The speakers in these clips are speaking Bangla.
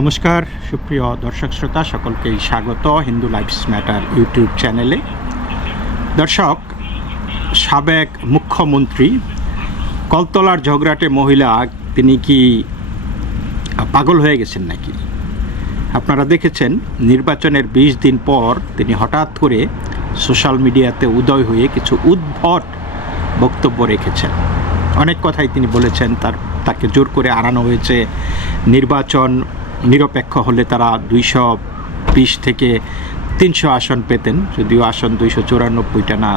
নমস্কার সুপ্রিয় দর্শক শ্রোতা সকলকেই স্বাগত হিন্দু লাইফস ম্যাটার ইউটিউব চ্যানেলে। দর্শক, সাবেক মুখ্যমন্ত্রী কলতলার ঝগড়াটে মহিলা তিনি কি পাগল হয়ে গেছেন নাকি? আপনারা দেখেছেন নির্বাচনের 20 দিন পর তিনি হঠাৎ করে সোশ্যাল মিডিয়াতে উদয় হয়ে কিছু উদ্ভট বক্তব্য রেখেছেন। অনেক কথাই তিনি বলেছেন, তাকে জোর করে আনানো হয়েছে। নির্বাচন নিরপেক্ষ হলে তারা 220 থেকে 300 আসন পেতেন, যদিও আসন 294টা না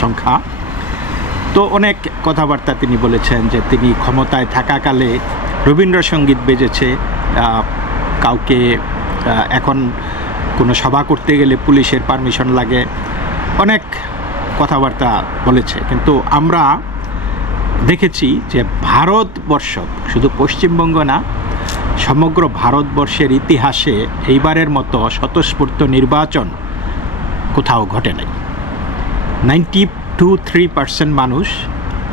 সংখ্যা। তো অনেক কথাবার্তা তিনি বলেছেন যে তিনি ক্ষমতায় থাকাকালে রবীন্দ্রসঙ্গীত বেজেছে, কাউকে এখন কোনো সভা করতে গেলে পুলিশের পারমিশন লাগে, অনেক কথাবার্তা বলেছে। কিন্তু আমরা দেখেছি যে ভারতবর্ষ, শুধু পশ্চিমবঙ্গ না, সমগ্র ভারতবর্ষের ইতিহাসে এইবারের মতো স্বতঃস্ফূর্ত নির্বাচন কোথাও ঘটে নাই। 92-3% মানুষ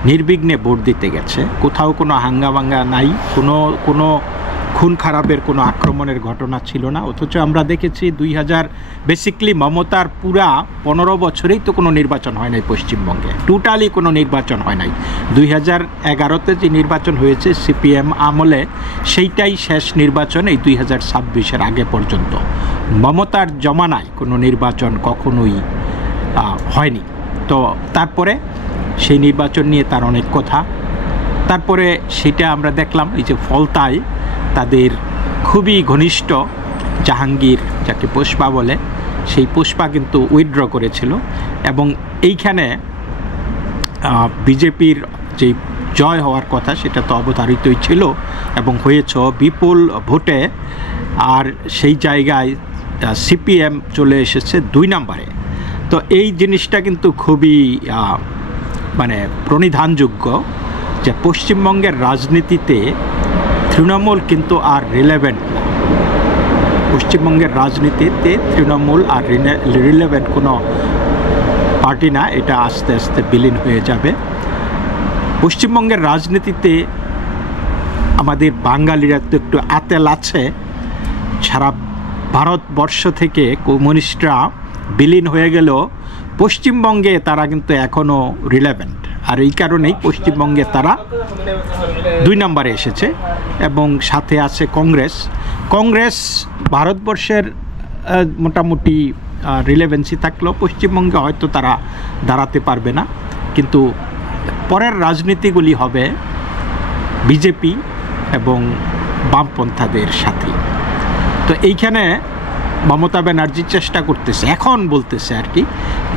নির্বিঘ্নে ভোট দিতে গেছে, কোথাও কোনো হাঙ্গামাঙ্গা নাই, কোনো খুন খারাপের কোনো আক্রমণের ঘটনা ছিল না। অথচ আমরা দেখেছি বেসিক্যালি মমতার পুরা 15 বছরেই তো কোনো নির্বাচন হয় নাই পশ্চিমবঙ্গে, টোটালি কোনো নির্বাচন হয় নাই। 2011-তে যে নির্বাচন হয়েছে সিপিএম আমলে, সেইটাই শেষ নির্বাচন এই 2026-এর আগে পর্যন্ত। মমতার জমানায় কোনো নির্বাচন কখনোই হয়নি। তো তারপরে সেই নির্বাচন নিয়ে তার অনেক কথা। তারপরে সেটা আমরা দেখলাম এই যে ফলতায় তাদের খুবই ঘনিষ্ঠ জাহাঙ্গীর, যাকে পুষ্পা বলে, সেই পুষ্পা কিন্তু উইথড্র করেছিল। এবং এইখানে বিজেপির যে জয় হওয়ার কথা সেটা তো অবধারিতই ছিল এবং হয়েছে বিপুল ভোটে। আর সেই জায়গায় সিপিএম চলে এসেছে 2 নম্বরে। তো এই জিনিসটা কিন্তু খুবই প্রণিধানযোগ্য যে পশ্চিমবঙ্গের রাজনীতিতে তৃণমূল কিন্তু আর রিলেভেন্ট না। পশ্চিমবঙ্গের রাজনীতিতে তৃণমূল আর রিলেভেন্ট কোনো পার্টি না, এটা আস্তে আস্তে বিলীন হয়ে যাবে। পশ্চিমবঙ্গের রাজনীতিতে আমাদের বাঙালিরা তো একটু আতেল আছে। সারা ভারতবর্ষ থেকে কমিউনিস্টরা বিলীন হয়ে গেল, পশ্চিমবঙ্গে তারা কিন্তু এখনও রিলেভেন্ট। আর এই কারণেই পশ্চিমবঙ্গে তারা 2 নম্বরে এসেছে এবং সাথে আছে কংগ্রেস ভারতবর্ষের মোটামুটি রিলেভেন্সি থাকলেও পশ্চিমবঙ্গে হয়তো তারা দাঁড়াতে পারবে না। কিন্তু পরের রাজনীতিগুলি হবে বিজেপি এবং বামপন্থাদের সাথে। তো এইখানে মমতা ব্যানার্জি চেষ্টা করতেছে, এখন বলতেছে আর কি,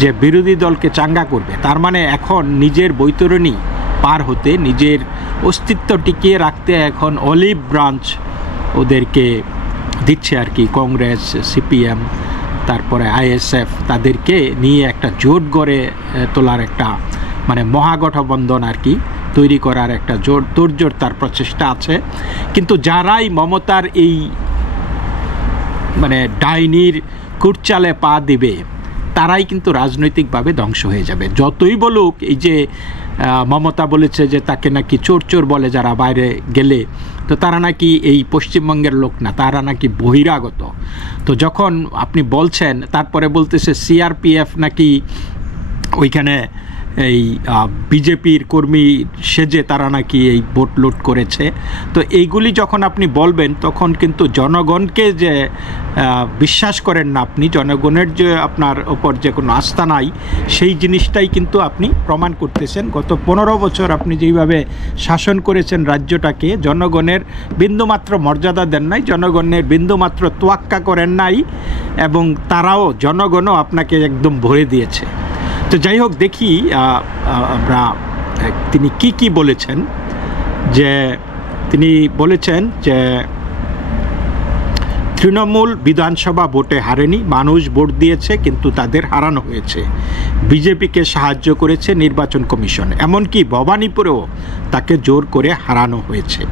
যে বিরোধী দলকে চাঙ্গা করবে। তার মানে এখন নিজের বৈতরণী পার হতে, নিজের অস্তিত্ব টিকিয়ে রাখতে এখন অলিভ ব্রাঞ্চ ওদেরকে দিচ্ছে আর কি। কংগ্রেস, সিপিএম, তারপরে আইএসএফ, তাদেরকে নিয়ে একটা জোট গড়ে তোলার একটা মহাগঠবন্ধন আর কি তৈরি করার একটা তোড়জোড় তার প্রচেষ্টা আছে। কিন্তু যারাই মমতার এই ডাইনির কুটচালে পা দিবে, তারাই কিন্তু রাজনৈতিকভাবে ধ্বংস হয়ে যাবে। যতই বলুক, এই যে মমতা বলেছে যে তাকে নাকি চোর বলে যারা বাইরে গেলে, তো তারা নাকি এই পশ্চিমবঙ্গের লোক না, তারা নাকি বহিরাগত। তো যখন আপনি বলছেন, তারপরে বলতেছে সিআরপিএফ নাকি ওইখানে এই বিজেপির কর্মী সেজে তারা নাকি এই ভোট লুট করেছে। তো এইগুলি যখন আপনি বলবেন, তখন কিন্তু জনগণকে যে বিশ্বাস করেন না আপনি, জনগণের যে আপনার ওপর যে কোনো আস্থা নাই, সেই জিনিসটাই কিন্তু আপনি প্রমাণ করতেছেন। গত 15 বছর আপনি যেইভাবে শাসন করেছেন রাজ্যটাকে, জনগণের বিন্দুমাত্র মর্যাদা দেন নাই, জনগণের বিন্দুমাত্র তোয়াক্কা করেন নাই, এবং জনগণও আপনাকে একদম ভরে দিয়েছে। তো যাই হোক, দেখি আমরা তিনি কি বলেছেন। যে তিনি বলেছেন যে তৃণমূল বিধানসভা ভোটে হারেনি, মানুষ ভোট দিয়েছে কিন্তু তাদের হারানো হয়েছে। বিজেপিকে সাহায্য করেছে নির্বাচন কমিশন, এমনকি ভবানীপুরেও তাকে জোর করে হারানো হয়েছে।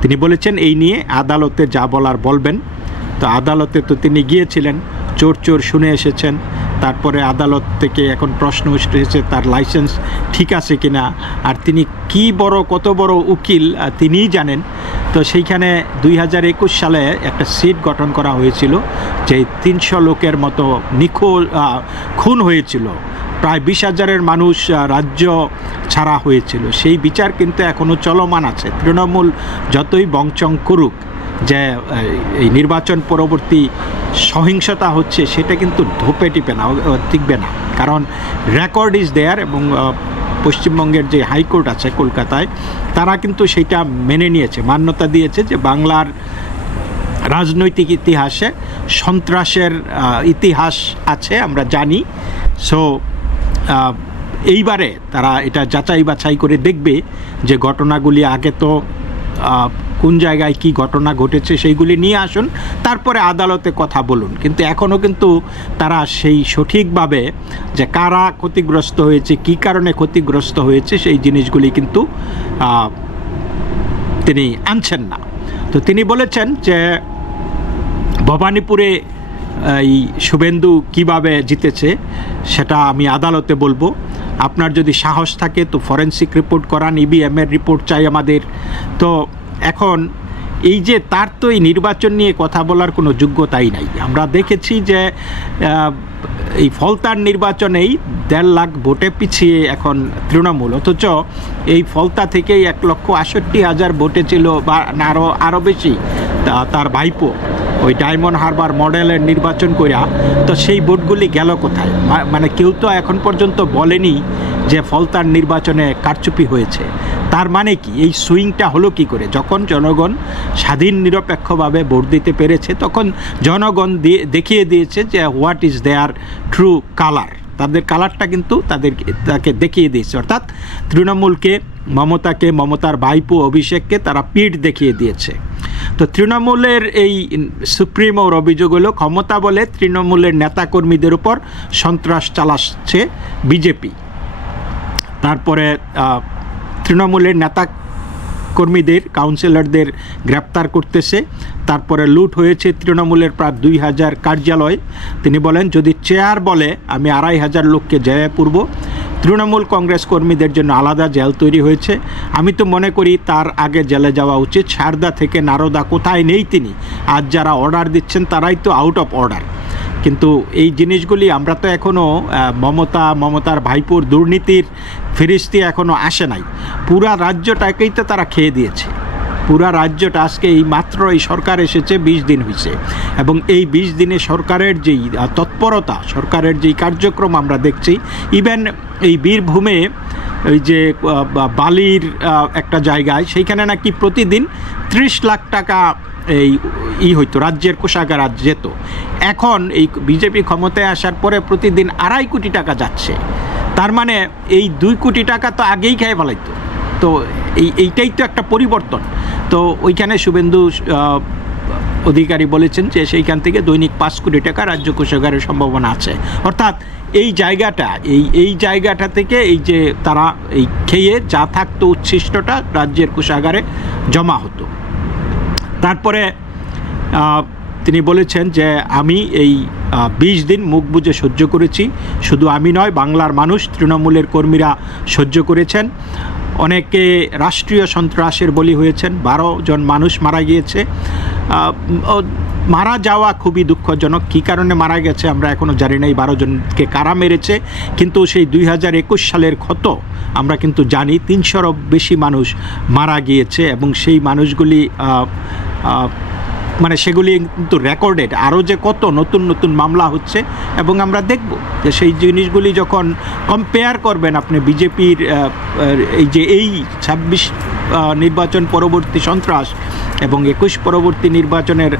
তিনি বলেছেন এই নিয়ে আদালতে যা বলার বলবেন। তো আদালতে তো তিনি গিয়েছিলেন, চোর শুনে এসেছেন। তারপরে আদালত থেকে এখন প্রশ্ন উঠেছে তার লাইসেন্স ঠিক আছে কিনা। আর তিনি কত বড় উকিল তিনিই জানেন। তো সেইখানে 2021 সালে একটা সিট গঠন করা হয়েছিল, যে 300 লোকের মতো খুন হয়েছিল, প্রায় 20,000-এর মানুষ রাজ্য ছাড়া হয়েছিল। সেই বিচার কিন্তু এখনও চলমান আছে। তৃণমূল যতই বংচং করুক যে এই নির্বাচন পরবর্তী সহিংসতা হচ্ছে, সেটা কিন্তু ধোপে টিপে না, টিকবে না, কারণ রেকর্ড ইজ দেয়ার। এবং পশ্চিমবঙ্গের যে হাইকোর্ট আছে কলকাতায়, তারা কিন্তু সেটা মেনে নিয়েছে, মান্যতা দিয়েছে যে বাংলার রাজনৈতিক ইতিহাসে সন্ত্রাসের ইতিহাস আছে, আমরা জানি। সো এইবারে তারা এটা যাচাই বাছাই করে দেখবে যে ঘটনাগুলি আগে তো কোন জায়গায় কি ঘটনা ঘটেছে সেইগুলি নিয়ে আসুন, তারপরে আদালতে কথা বলুন। কিন্তু এখনও কিন্তু তারা সেই সঠিকভাবে যে কারা ক্ষতিগ্রস্ত হয়েছে, কি কারণে ক্ষতিগ্রস্ত হয়েছে, সেই জিনিসগুলি কিন্তু তিনি আনছেন না। তো তিনি বলেছেন যে ভবানীপুরে এই শুভেন্দু কিভাবে জিতেছে সেটা আমি আদালতে বলবো। আপনার যদি সাহস থাকে তো ফরেনসিক রিপোর্ট করান, ইভিএমের রিপোর্ট চাই আমাদের। তো এখন এই যে তার তো এই নির্বাচন নিয়ে কথা বলার কোনো যোগ্যতাই নাই। আমরা দেখেছি যে এই ফলতার নির্বাচনেই 1.5 লাখ ভোটে পিছিয়ে এখন তৃণমূল, অথচ এই ফলতা থেকেই 1,68,000 ভোটে ছিল, বা আরও বেশি তার ভাইপো ওই ডায়মন্ড হারবার মডেলের নির্বাচন করিয়া। তো সেই ভোটগুলি গেল কোথায়? মানে কেউ তো এখন পর্যন্ত বলেনি যে ফলতার নির্বাচনে কারচুপি হয়েছে। তার মানে কি, এই সুইংটা হলো কি করে? যখন জনগণ স্বাধীন নিরপেক্ষভাবে ভোট দিতে পেরেছে, তখন জনগণ দেখিয়ে দিয়েছে যে what is their true colour. তাদের কালারটা কিন্তু তাকে দেখিয়ে দিয়েছে, অর্থাৎ তৃণমূলকে, মমতাকে, মমতার ভাইপো অভিষেককে তারা পিঠ দেখিয়ে দিয়েছে। তো তৃণমূলের এই সুপ্রিমোর অভিযোগ হলো ক্ষমতা বলে তৃণমূলের নেতাকর্মীদের উপর সন্ত্রাস চালাচ্ছে বিজেপি। তারপরে তৃণমূলের নেতা কর্মীদের, কাউন্সিলরদের গ্রেপ্তার করতেছে। তারপরে লুট হয়েছে তৃণমূলের প্রায় 2,000 কার্যালয়। তিনি বলেন যদি চেয়ার বলে আমি 2,500 লোককে জেলে পুরব। তৃণমূল কংগ্রেস কর্মীদের জন্য আলাদা জেল তৈরি হয়েছে। আমি তো মনে করি তার আগে জেলে যাওয়া উচিত। সারদা থেকে নারদা কোথায় নেই তিনি? আজ যারা অর্ডার দিচ্ছেন তারাই তো আউট অফ অর্ডার। কিন্তু এই জিনিসগুলি আমরা তো এখনও মমতার ভাইপোর দুর্নীতির ফিরিস্তি এখনও আসে নাই। পুরা রাজ্যটাকেই তো তারা খেয়ে দিয়েছে। পুরা রাজ্যটা আজকে এই মাত্র এই সরকার এসেছে 20 দিন হয়েছে, এবং এই 20 দিনে সরকারের যেই তৎপরতা, সরকারের যেই কার্যক্রম আমরা দেখছি, ইভেন এই বীরভূমে ওই যে বালির একটা জায়গায়, সেইখানে নাকি প্রতিদিন 30 লাখ টাকা এই হইতো, রাজ্যের কোষাগার যেত। এখন এই বিজেপি ক্ষমতায় আসার পরে প্রতিদিন 2.5 কোটি টাকা যাচ্ছে। তার মানে এই 2 কোটি টাকা তো আগেই খেয়ে ফেলাইতো। তো এইটাই তো একটা পরিবর্তন। তো ওইখানে শুভেন্দু অধিকারী বলেছেন যে সেইখান থেকে দৈনিক 5 কোটি টাকা রাজ্য কোষাগারের সম্ভাবনা আছে। অর্থাৎ এই জায়গাটা থেকে এই যে তারা এই খেয়ে যা থাকতো উচ্ছিষ্টটা রাজ্যের কোষাগারে জমা হতো। তারপরে তিনি বলেছেন যে আমি এই 20 দিন মুখ বুজে সহ্য করেছি। শুধু আমি নয়, বাংলার মানুষ, তৃণমূলের কর্মীরা সহ্য করেছেন। অনেকে রাষ্ট্রীয় সন্ত্রাসের বলি হয়েছেন। 12 জন মানুষ মারা গিয়েছে। মারা যাওয়া খুবই দুঃখজনক। কী কারণে মারা গেছে আমরা এখনও জানি না, এই 12 জনকে কারা মেরেছে। কিন্তু সেই 2021 সালের ক্ষত আমরা কিন্তু জানি, 300-রও বেশি মানুষ মারা গিয়েছে, এবং সেই মানুষগুলি মানে সেগুলি কিন্তু রেকর্ডেড। আরও যে কত নতুন নতুন মামলা হচ্ছে, এবং আমরা দেখব যে সেই জিনিসগুলি যখন কম্পেয়ার করবেন আপনি বিজেপির এই 26 নির্বাচন পরবর্তী সন্ত্রাস এবং 21 পরবর্তী নির্বাচনের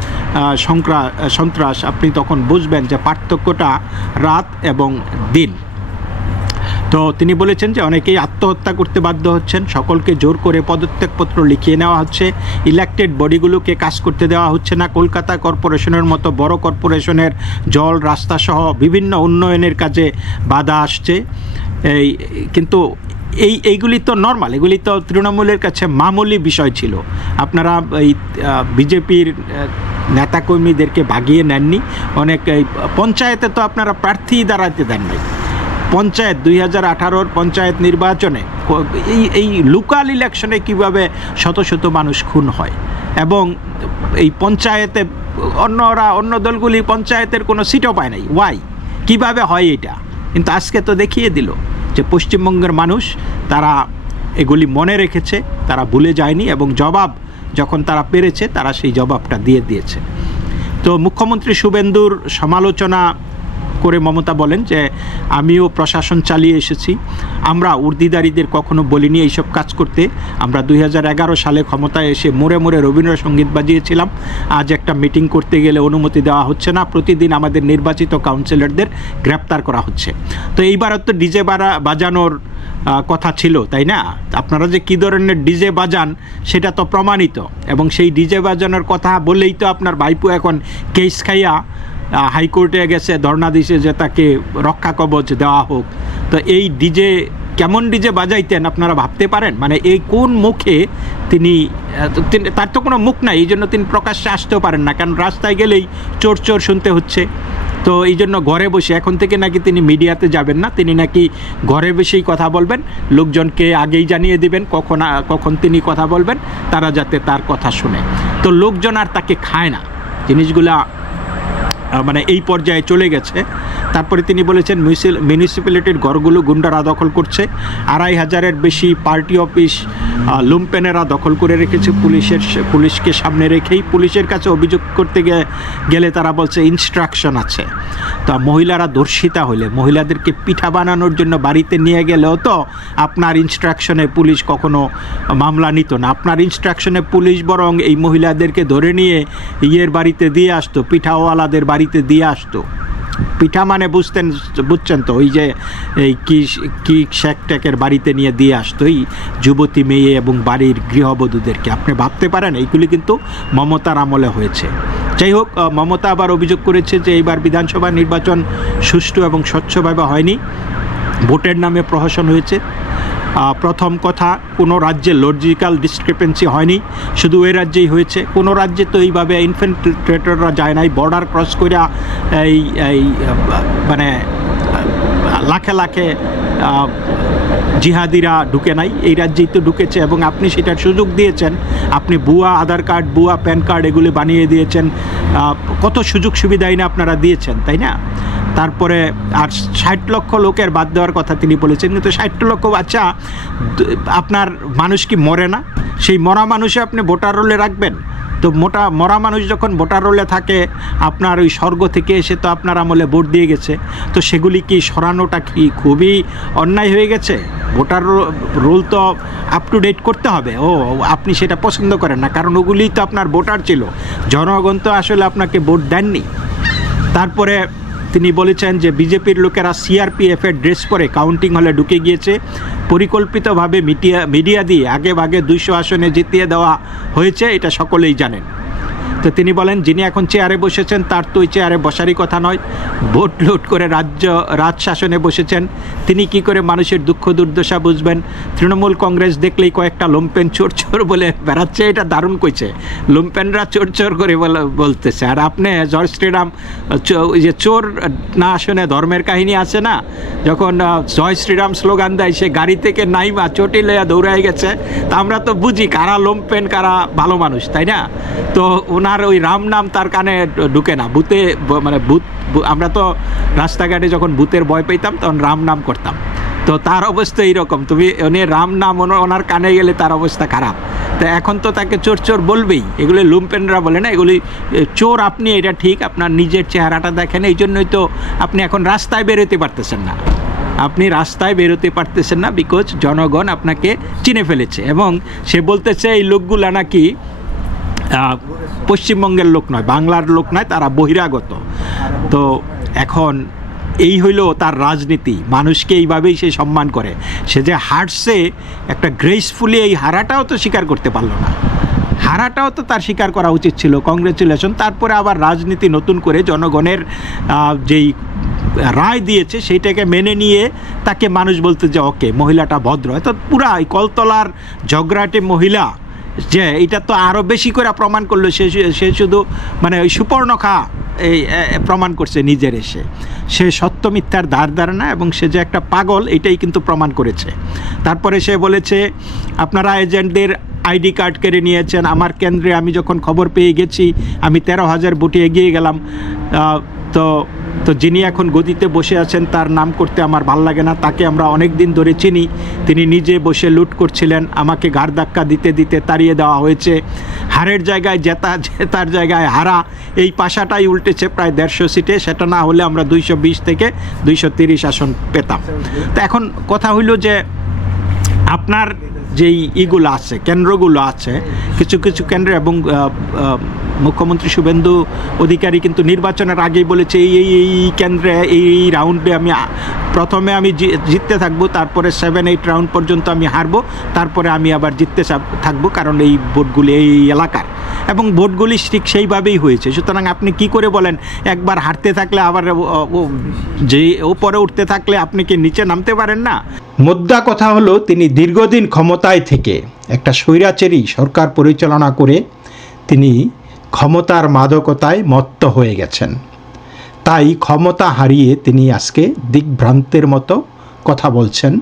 সন্ত্রাস, আপনি তখন বুঝবেন যে পার্থক্যটা রাত এবং দিন। তো তিনি বলেছেন যে অনেকেই আত্মহত্যা করতে বাধ্য হচ্ছেন, সকলকে জোর করে পদত্যাগপত্র লিখিয়ে নেওয়া হচ্ছে, ইলেক্টেড বডিগুলোকে কাজ করতে দেওয়া হচ্ছে না। কলকাতা কর্পোরেশনের মতো বড় কর্পোরেশনের জল, রাস্তা সহ বিভিন্ন উন্নয়নের কাজে বাধা আসছে। কিন্তু এইগুলি তো নর্মাল, এগুলি তো তৃণমূলের কাছে মামুলি বিষয় ছিল। আপনারা এই বিজেপির নেতাকর্মীদেরকে ভাগিয়ে নেননি। অনেক পঞ্চায়েতে তো আপনারা প্রার্থী দাঁড়াতে দেন নাই। পঞ্চায়েত 2018 পঞ্চায়েত নির্বাচনে এই লোকাল ইলেকশনে কিভাবে শত শত মানুষ খুন হয়, এবং এই পঞ্চায়েতে অন্য দলগুলি পঞ্চায়েতের কোনো সিটও পায় নাই। ওয়াই, কিভাবে হয় এটা? কিন্তু আজকে তো দেখিয়ে দিল যে পশ্চিমবঙ্গের মানুষ তারা এগুলি মনে রেখেছে, তারা ভুলে যায়নি, এবং জবাব যখন তারা পেরেছে তারা সেই জবাবটা দিয়ে দিয়েছে। তো মুখ্যমন্ত্রী শুভেন্দুর সমালোচনা করে মমতা বলেন যে আমিও প্রশাসন চালিয়ে এসেছি, আমরা উর্দিদারিদের কখনো বলিনি এইসব কাজ করতে। আমরা 2011 সালে ক্ষমতায় এসে মোড়ে মোড়ে রবীন্দ্রসঙ্গীত বাজিয়েছিলাম। আজ একটা মিটিং করতে গেলে অনুমতি দেওয়া হচ্ছে না, প্রতিদিন আমাদের নির্বাচিত কাউন্সিলরদের গ্রেপ্তার করা হচ্ছে। তো এইবারও তো ডিজে বাজানোর কথা ছিল, তাই না? আপনারা যে কী ধরনের ডিজে বাজান সেটা তো প্রমাণিত, এবং সেই ডিজে বাজানোর কথা বললেই তো আপনার ভাইপো এখন কেস খাইয়া হাইকোর্টে গেছে, ধর্ণা দিছে যে তাকে রক্ষা কবচ দেওয়া হোক। তো এই ডিজে কেমন ডিজে বাজাইতেন আপনারা ভাবতে পারেন? মানে এই কোন মুখে তিনি, তার তো কোনো মুখ নাই, এই জন্য তিনি প্রকাশ্যে আসতেও পারেন না, কারণ রাস্তায় গেলেই চোর চোর শুনতে হচ্ছে। তো এই জন্য ঘরে বসে, এখন থেকে নাকি তিনি মিডিয়াতে যাবেন না, তিনি নাকি ঘরে বসেই কথা বলবেন, লোকজনকে আগেই জানিয়ে দিবেন কখন তিনি কথা বলবেন, তারা যাতে তার কথা শুনে। তো লোকজন আর তাকে খায় না, জিনিসগুলা মানে এই পর্যায়ে চলে গেছে। তারপরে তিনি বলেছেন মিউনিসিপ্যালিটির ঘরগুলো গুন্ডারা দখল করছে, 2500-এর বেশি পার্টি অফিস লুম্পেনেরা দখল করে রেখেছে পুলিশকে সামনে রেখেই। পুলিশের কাছে অভিযোগ করতে গেলে তারা বলছে ইনস্ট্রাকশন আছে। তো মহিলারা ধর্ষিতা হলে মহিলাদেরকে পিঠা বানানোর জন্য বাড়িতে নিয়ে গেলেও তো আপনার ইনস্ট্রাকশনে পুলিশ কখনো মামলা নিত না, আপনার ইনস্ট্রাকশনে পুলিশ বরং এই মহিলাদেরকে ধরে নিয়ে বাড়িতে দিয়ে আসতো, পিঠাওয়ালাদের বাড়িতে দিয়ে আসতো। পিঠা মানে বুঝছেন তো, ওই যে এই কি শেক টেকের বাড়িতে নিয়ে দিয়ে আসতো এই যুবতী মেয়ে এবং বাড়ির গৃহবধূদেরকে। আপনি ভাবতে পারেন এইগুলি কিন্তু মমতার আমলে হয়েছে। যাই হোক, মমতা আবার অভিযোগ করেছে যে এইবার বিধানসভা নির্বাচন সুষ্ঠু এবং স্বচ্ছভাবে হয়নি, ভোটের নামে প্রহসন হয়েছে। প্রথম কথা, কোনো রাজ্যে লজিক্যাল ডিসক্রিপেন্সি হয়নি, শুধু ওই রাজ্যেই হয়েছে। কোনো রাজ্যে তো এইভাবে ইনফিলট্রেটররা যায় নাই, বর্ডার ক্রস করে এই মানে লাখে লাখে জিহাদিরা ঢুকে নাই, এই রাজ্যেই তো ঢুকেছে, এবং আপনি সেটার সুযোগ দিয়েছেন। আপনি ভুয়া আধার কার্ড, ভুয়া প্যান কার্ড এগুলি বানিয়ে দিয়েছেন, কত সুযোগ সুবিধাই না আপনারা দিয়েছেন, তাই না? তারপরে আর 60 লক্ষ লোকের বাদ দেওয়ার কথা তিনি বলেছেন, কিন্তু 60 লক্ষ বাচ্চা আপনার মানুষ কি মরে না? সেই মরা মানুষে আপনি ভোটার রোলে রাখবেন? তো মরা মানুষ যখন ভোটার রোলে থাকে, আপনার ওই স্বর্গ থেকে এসে তো আপনার আমলে ভোট দিয়ে গেছে, তো সেগুলি কি সরানোটা কি খুবই অন্যায় হয়ে গেছে? ভোটার রোল তো আপ টু ডেট করতে হবে। আপনি সেটা পছন্দ করেন না, কারণ ওগুলিই তো আপনার ভোটার ছিল, জনগণ তো আসলে আপনাকে ভোট দেননি। তারপরে তিনি বলেছেন যে বিজেপির লোকেরা সিআরপিএফের ড্রেস পরে কাউন্টিং হলে ঢুকে গিয়েছে, পরিকল্পিতভাবে মিডিয়া দিয়ে আগে ভাগে 200 আসনে জিতিয়ে দেওয়া হয়েছে, এটা সকলেই জানেন। তো তিনি বলেন যিনি এখন চেয়ারে বসেছেন তার তো ওই চেয়ারে বসারই কথা নয়, ভোট লুট করে রাজ শাসনে বসেছেন, তিনি কি করে মানুষের দুঃখ দুর্দশা বুঝবেন? তৃণমূল কংগ্রেস দেখলেই কয়েকটা লুম্পেন চোর চোর বলে বেড়াচ্ছে, এটা দারুণ কইছে, লুম্পেনরা চোর চোর করে বলতেছে। আর আপনি জয় শ্রীরাম, ওই যে চোর না শুনে ধর্মের কাহিনী আছে না, যখন জয় শ্রীরাম স্লোগান দেয় সে গাড়ি থেকে নাইমা চটি লইয়া দৌড়ায় গেছে, তা আমরা তো বুঝি কারা লুম্পেন কারা ভালো মানুষ, তাই না? তো ওনার ওই রাম নাম তার কানে ঢুকে না, ভূতে মানে ভূত, আমরা তো রাস্তাঘাটে যখন ভূতের ভয় পেতাম তখন রাম নাম করতাম, তো তার অবস্থা এইরকম। তুমি উনি রাম নাম ওনার কানে গেলে তার অবস্থা খারাপ। তো এখন তো তাকে চোর চোর বলবেই, এগুলি লুম্পেনরা বলে না, এগুলি চোর। আপনি এটা ঠিক, আপনার নিজের চেহারাটা দেখেন, এই জন্যই তো আপনি এখন রাস্তায় বেরোতে পারতেছেন না, আপনি রাস্তায় বেরোতে পারতেছেন না বিকজ জনগণ আপনাকে চিনে ফেলেছে। এবং সে বলতেছে এই লোকগুলা নাকি পশ্চিমবঙ্গের লোক নয়, বাংলার লোক নয়, তারা বহিরাগত। তো এখন এই হইল তার রাজনীতি, মানুষকে এইভাবেই সে সম্মান করে। সে যে হারছে একটা গ্রেসফুলি, এই হারাটাও তো স্বীকার করতে পারলো না, হারাটাও তো তার স্বীকার করা উচিত ছিল। কংগ্রেচুলেশন। তারপরে আবার রাজনীতি নতুন করে জনগণের যেই রায় দিয়েছে সেইটাকে মেনে নিয়ে তাকে মানুষ বলতে যে ওকে মহিলাটা ভদ্র। তো পুরা এই কলতলার ঝগড়াটে মহিলা যে এটা তো আরও বেশি করে প্রমাণ করলো, সে শুধু মানে ওই সুপর্ণখা এই প্রমাণ করছে নিজের এসে, সে সত্য মিথ্যার ধার ধারে না এবং সে যে একটা পাগল এটাই কিন্তু প্রমাণ করেছে। তারপরে সে বলেছে আপনারা এজেন্টদের আইডি কার্ড কেড়ে নিয়েছেন, আমার কেন্দ্রে আমি যখন খবর পেয়ে গেছি আমি 13,000 ভোটে এগিয়ে গেলাম। তো যিনি এখন গদিতে বসে আছেন তার নাম করতে আমার ভাল লাগে না, তাকে আমরা অনেক দিন ধরে চিনি, তিনি নিজে বসে লুট করছিলেন, আমাকে ঘাড় ধাক্কা দিতে দিতে তাড়িয়ে দেওয়া হয়েছে, হারের জায়গায় জেতার জায়গায় হারা, এই পাশাটাই উল্টেছে প্রায় 150 সিটে, সেটা না হলে আমরা 220 থেকে 230 আসন পেতাম। তো এখন কথা হইল যে আপনার যেই ইগুলো আছে, কেন্দ্রগুলো আছে, কিছু কিছু কেন্দ্রে, এবং মুখ্যমন্ত্রী শুভেন্দু অধিকারী কিন্তু নির্বাচনের আগেই বলেছে এই কেন্দ্রে এই রাউন্ডে প্রথমে আমি জিততে থাকবো, তারপরে 7-8 রাউন্ড পর্যন্ত আমি হারবো, তারপরে আমি আবার জিততে থাকবো, কারণ এই ভোটগুলি এই এলাকার, এবং ভোটগুলি ঠিক সেইভাবেই হয়েছে। সুতরাং আপনি কি করে বলেন একবার হারতে থাকলে আবার যে উপরে উঠতে থাকলে আপনি কি নিচে নামতে পারেন না? মোদ্দা কথা হলো তিনি দীর্ঘদিন ক্ষমতায় থেকে একটা স্বৈরাচারী সরকার পরিচালনা করে তিনি ক্ষমতার মাদকতায় মত্ত হয়ে গেছেন। তাই ক্ষমতা হারিয়ে তিনি আজকে দিকভ্রান্তের মতো কথা বলছেন।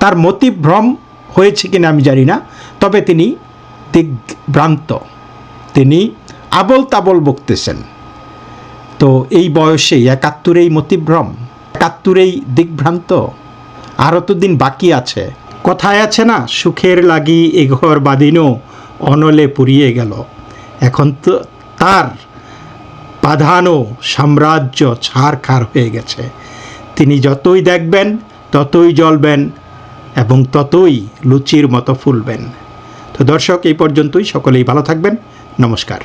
তার মতিভ্রম হয়েছে কিনা আমি জানি না, তবে তিনি দিকভ্রান্ত, তিনি আবল তাবল বকতেছেন। তো এই বয়সে 71-এই মতিভ্রম, 71-এই দিকভ্রান্ত, আরও তো দিন বাকি আছে। কথায় আছে না, সুখের লাগি এ ঘর বাঁধিনো অনলে পুড়িয়ে গেল। এখন তো তার বাঁধানো সাম্রাজ্য ছারখার হয়ে গেছে। তিনি যতই দেখবেন ততই জ্বলবেন এবং ততই লুচির মতো ফুলবেন। তো দর্শক, এই পর্যন্তই। সকলেই ভালো থাকবেন। নমস্কার।